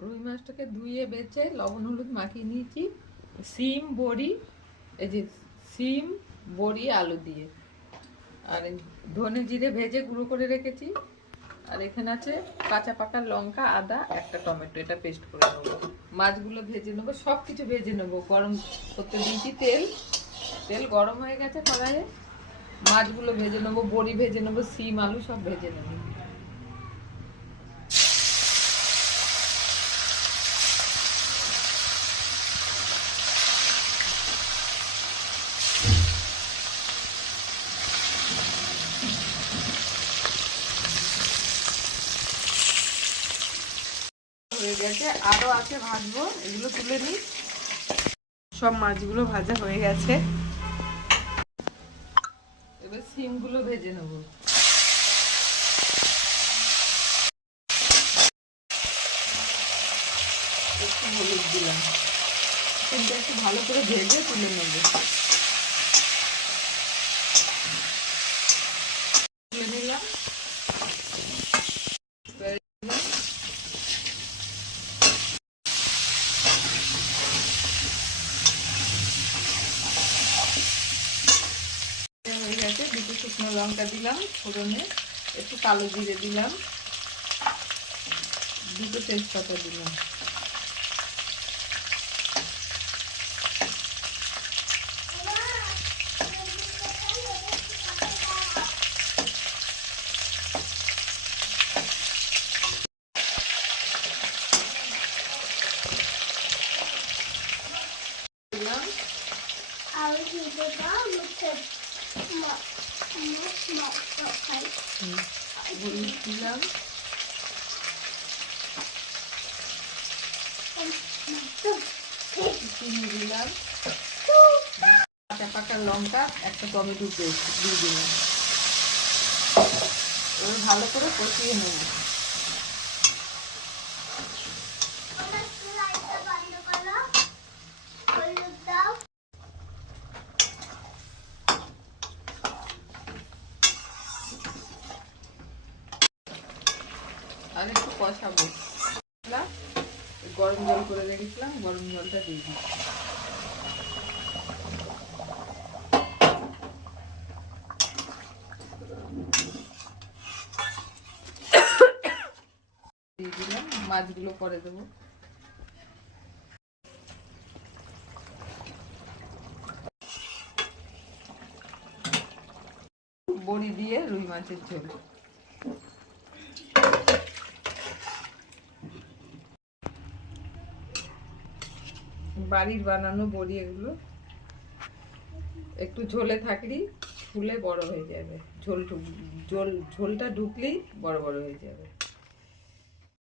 রুই মাছটাকে ধুয়ে বেছে লবণ হলুদ মাখিয়ে নিয়েছি। সিম বড়ি, এই যে সিম বড়ি আলু দিয়ে, আর ধনে জিরে ভেজে গুঁড়ো করে রেখেছি। আর এখানে আছে কাঁচা পাকা লঙ্কা, আদা, একটা টমেটো, এটা পেস্ট করে নেবো। মাছগুলো ভেজে নেবো, সব কিছু ভেজে নেবো। গরম করতে দিয়েছি তেল, তেল গরম হয়ে গেছে কড়াইয়ে। মাছগুলো ভেজে নেবো, বড়ি ভেজে নেবো, সিম আলু সব ভেজে নেবো। হয়ে গেছে, আরো আছে ভাজবো, এগুলো তুলে নিই। সব মাছগুলো ভাজা হয়ে গেছে, এবার সিমগুলো ভেজে নেবো। একটু হলুদ দিলাম, সিমটা একটু ভালো করে ভেজে তুলে নেবো। তুলে নিলাম। হয়ে গেছে, দুটো শুকনো লঙ্কা দিলাম ফোড়নে, একটু কালো জিরে দিলাম, দুটো তেজপাতা দিলাম। দিলাম হলুদ দিলাম, চিনি দিলাম, কাঁচা পাকা লঙ্কা, একটা টমেটো পেস্ট দিয়ে দিলাম। এবার ভালো করে কষিয়ে নেব। আর একটু কষাবো। গরম জল করে রেখেছিলাম, গরম জলটা দিয়ে দিই। দিয়ে দিলাম, মাছগুলো পরে দেবো। বড়ি দিয়ে রুই মাছের ঝোল। বাড়ির বানানো বড়ি এগুলো, একটু ঝোলে থাকলেই ফুলে বড় হয়ে যাবে। ঝোলটা ঢুকলেই বড় বড় হয়ে যাবে।